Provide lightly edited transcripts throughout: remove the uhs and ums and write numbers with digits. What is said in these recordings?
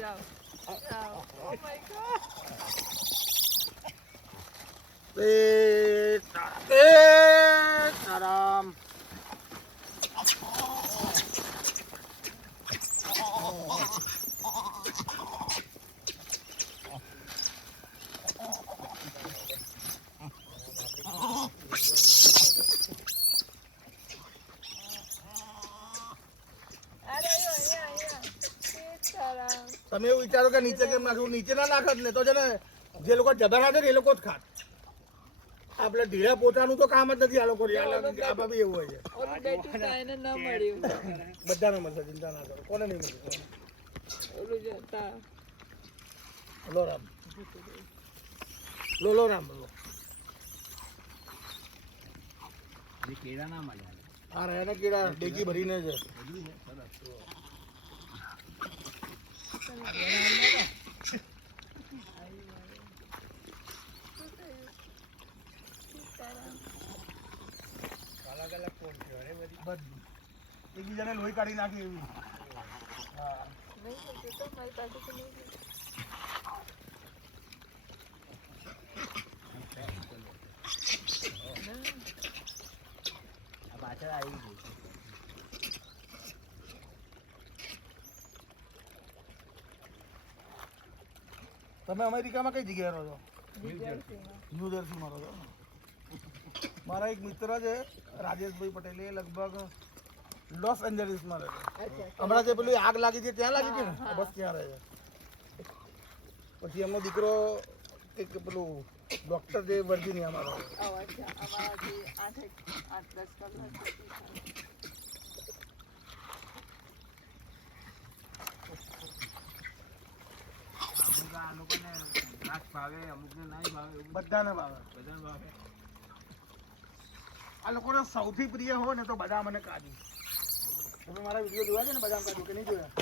જાઓ. Oh my God. આરામ. તમે એવું વિચારો કે નીચે કેમ નાખવું? નીચે ના નાખત ને તો છે ને જે લોકો જબરા છે ને એ લોકો જ ખાત. આપણે ઢીલા પોતાનું તો કામ જ નથી. આ લોકો આમાં બી એવું હોય છે. બધાને મળશે, ચિંતા ના કરો. કોને નહીં મળશે? લો રામ લો રામ લો. કેળા ના મળ્યા. હા રહ્યા ને કેળા ડેકી ભરીને છે. એકબીજાને લોહી કાઢી નાખી એવી. પાછળ આવી ગઈ. તમે અમેરિકામાં કઈ જગ્યાએ રહો છો? ન્યૂ જર્સીમાં રહો છો. મારા એક મિત્ર છે રાજેશભાઈ પટેલ, એ લગભગ લોસ એન્જલિસમાં રહે છે. હમણાં જે પેલું આગ લાગી છે ત્યાં લાગી છે ને, બસ ત્યાં રહે છે. પછી એમનો દીકરો એક પેલું ડોક્ટર જે વર્જિનિયામાં રહે છે. બધાને ભાવે. આ લોકોને સૌથી પ્રિય હોય ને તો બદામ અને કાજુ. તમે મારા વિડીયો જોયા છે ને બદામ કાજુ કે નહીં જોયા?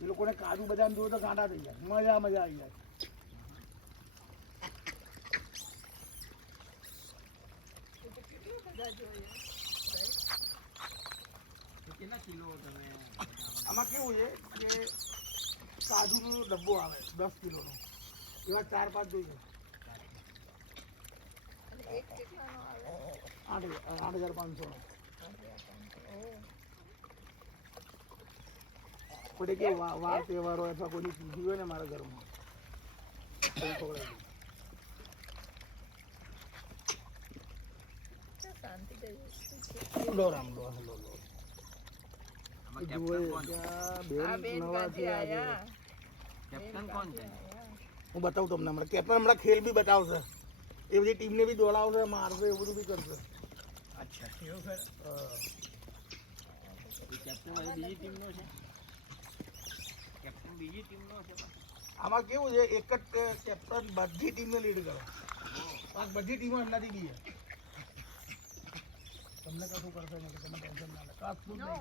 એ લોકોને કાજુ બદામ જોયું તો ગાંડા થઈ જાય. મજા આવી જાય. આમાં કેવું છે કે કાજુનો ડબ્બો આવે 10 કિલોનો, એવા 4-5 જોઈએ. 8,500. કોઈ કે વાર તહેવાર હોય અથવા કોઈની તીજી હોય ને મારા ઘરમાં લો રામ લો લો લો. હું બતાવું તમને હમણાં. કેપ્ટન હમણાં ખેલ બી બતાવશે. એ બધી ટીમને બી દોડાવશે, મારશે, એવું બધું બી કરશે. અચ્છા એવું છે. કેપ્ટન બીજી ટીમનો છે. કેપ્ટન બીજી ટીમનો છે. આમાં કેવું છે, એક જ કેપ્ટન બધી ટીમને લીડ કરે. બધી ટીમો એમનાથી બી છે. તમને કશું કરશે નહીં, તમે ટેન્શન ના લે. કશું નહીં.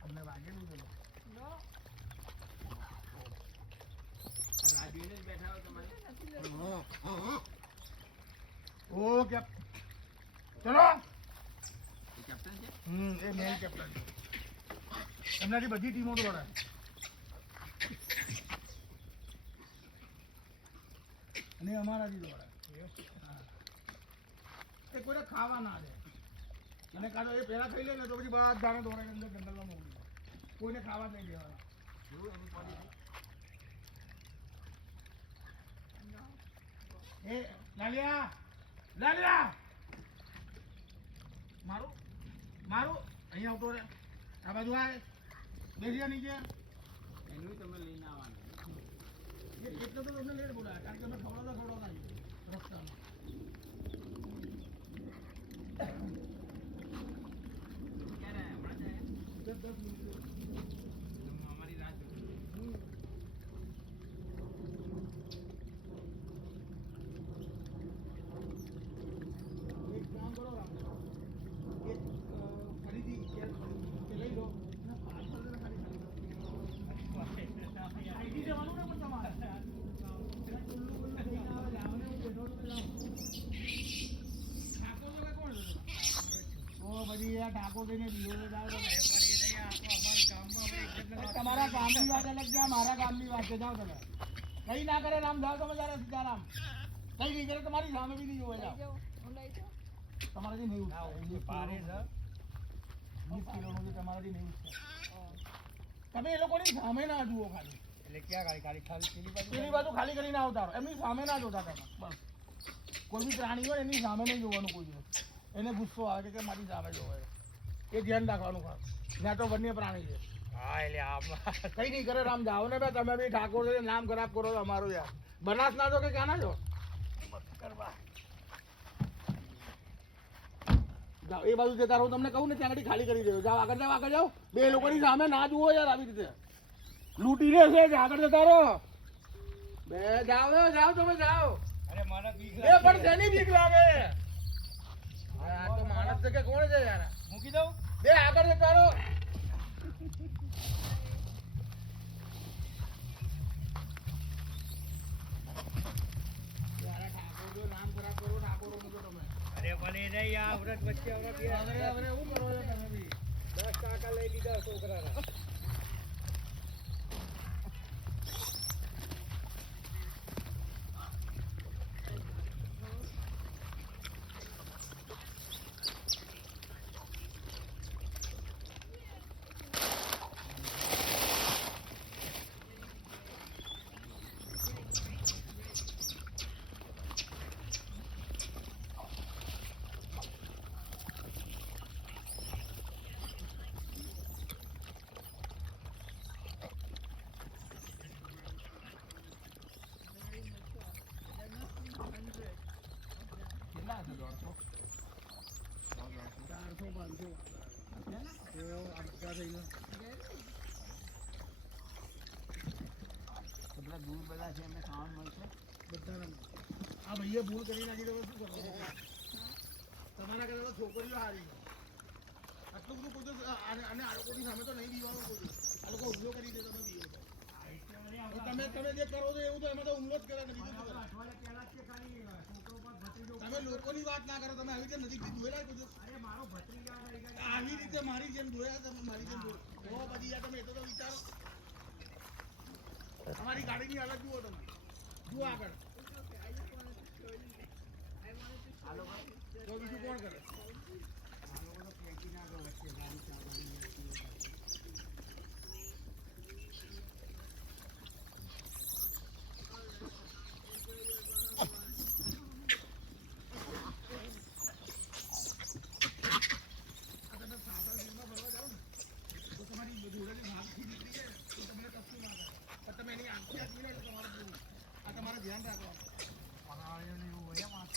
તમને વાગેલું છે? ઓકે ચલો. એ મેન કેપ્ટન છે. એમનાથી બધી ટીમો દોડે. અને અમારાથી દોડે. એ કોઈને ખાવા ના દે. અને કાં એ પહેલા ખાઈ લે ને તો પછી બધાને દોડે અંદર જંગલમાં મોકલી દે. કોઈને ખાવા જ નહીં દેવાના. એ લાલિયા લાલિયા મારું અહીંયા આવતો રે. આ બાજુ આ બેસી નીચે. એનું તમે લઈને આવવાનું. એટલે તો તમને લેટ બોલાય, કારણ કે અમે ખવડાવતા રસ્તામાં. ક્યારે હમણાં જાય? 10 મિનિટ. અમારી રાત એક કામ કરો, ફરીથી બધા ઠાકોર થઈને દીવો જાઓ તમે. અરે પણ એ નહીં, આ તો અમારા ગામમાં હવે એક જ અરે તમારા ગામની વાત અલગ છે, આ મારા ગામની વાત છે. જાઓ તમે. કઈ ના કરે રામ, જાઓ તમે તારા સીતારામ. કઈ નહીં કરે તમારી સામે બી નહીં જોવે. લઈ જાઓ જાઓ હું લઈ જાઉં તમારાથી નહીં ના, ઉઠાય. ઊંચું ભારે છે. 20 કિલોનું છે, તમારાથી નહીં ઉઠાય. તમે એ લોકોની સામે ના જુઓ ખાલી. એટલે ક્યાં ગાડી ખાલી પેલી બાજુ પેલી બાજુ ખાલી કરીને આવતા રહો. એમની સામે ના જોતા તમે. બસ કોઈ બી પ્રાણી હોય એની સામે નહીં જોવાનું કોઈ દિવસ. એને ગુસ્સો આવે કે મારી સામે જોવે. એ ધ્યાન રાખવાનું ખાસ. ત્યાં તો વન્ય પ્રાણી છે. હા એટલે આમાં કઈ નહીં કરે રામ, જાઓ ને બે તમે બી ઠાકોર છે, નામ ખરાબ કરો છો અમારું યાર. બનાસ ના છો કે ક્યાં ના છો? જાઓ એ બાજુ જતા રહો. તમને કહું ને ત્યાં આગળ ખાલી કરી દેજો. જાઓ આગળ જાઓ, આગળ જાઓ. બે લોકોની સામે ના જુઓ યાર આવી રીતે. લૂંટી લે છે, આગળ જતા રહો. બે જાઓ જાઓ તમે જાઓ. અરે મને બીક એ પણ શેની બીક લાગે? આ તો માણસ છે કે કોણ છે યાર? મૂકી દઉં. બે આગળ જતા રહો. યાર, ઠાકોર જો નામ ખરાબ કરો, ઠાકોરોનું જો તમે. અરે પણ એ નહીં, આ વ્રત વચ્ચે વ્રત એ હવે એવું કરો છો તમે બી. 10 ટાકા લઈ લીધા છોકરાના. કેટલા હશે? 150? 400, 500. તો આ બધા થઈને બધા દૂર બધા છે, એમને ખાવાનું મળશે. બધાને. આ ભાઈએ ભૂલ કરી નાખી તો હવે શું કરવાનું? તમારા કરતા તો છોકરીઓ હારી છે. આટલું બધું કોઈ દિવસ અને આ લોકોની સામે તો નહીં બીવાનું કોઈ દિવસ. આ લોકો હુમલો કરી દે, તમે બીવો છો. તમે જે કરો છો એવું તો એમાં તો હુમલો જ કરે. બીજું શું કરે? તમે લોકોની વાત ના કરો. તમે આવી રીતે નજીકથી જોયેલા કોઈ દિવસ? આવી રીતે મારી જેમ જોયા તમે? મારી જેમ જોયા બધી યાર. તમે એટલો તો વિચારો. તમારી ગાડીની હાલત જુઓ તમે. જુઓ આગળ. તો બીજું કોણ કરે?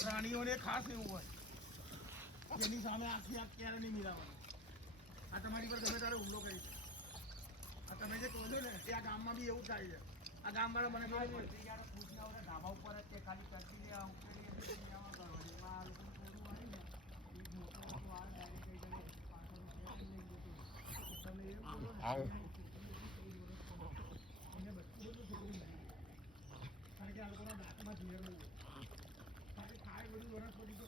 પ્રાણીઓને ખાસ એવું હોય જેની સામે આખી આંખ ક્યારે નહીં મિલાવવાની. આ તમારી પર ગમે ત્યારે હુમલો કરી. આ તમે જે કહો છો ને એ આ ગામમાં બી એવું થાય છે. આ ગામવાળા મને કહે છે ધાબા ઉપર જ તે ખાલી કરતી લે, ઉપરી એ બધી જમા કરવાની. એમાં આ લોકોને થોડું હોય ને, એ મોટો મોટો હાલ ડાયરેક્ટ કઈ જગ્યાએ પાછળનું ફ્લેટ લઈ જતો. તમે એવું બોલો ને, એને બધું છોકરું નહીં. કારણ કે આ લોકોના દાંતમાં ઝેર બહુ હોય. કારણ કે ખાય બધું વનસ્પતિ તો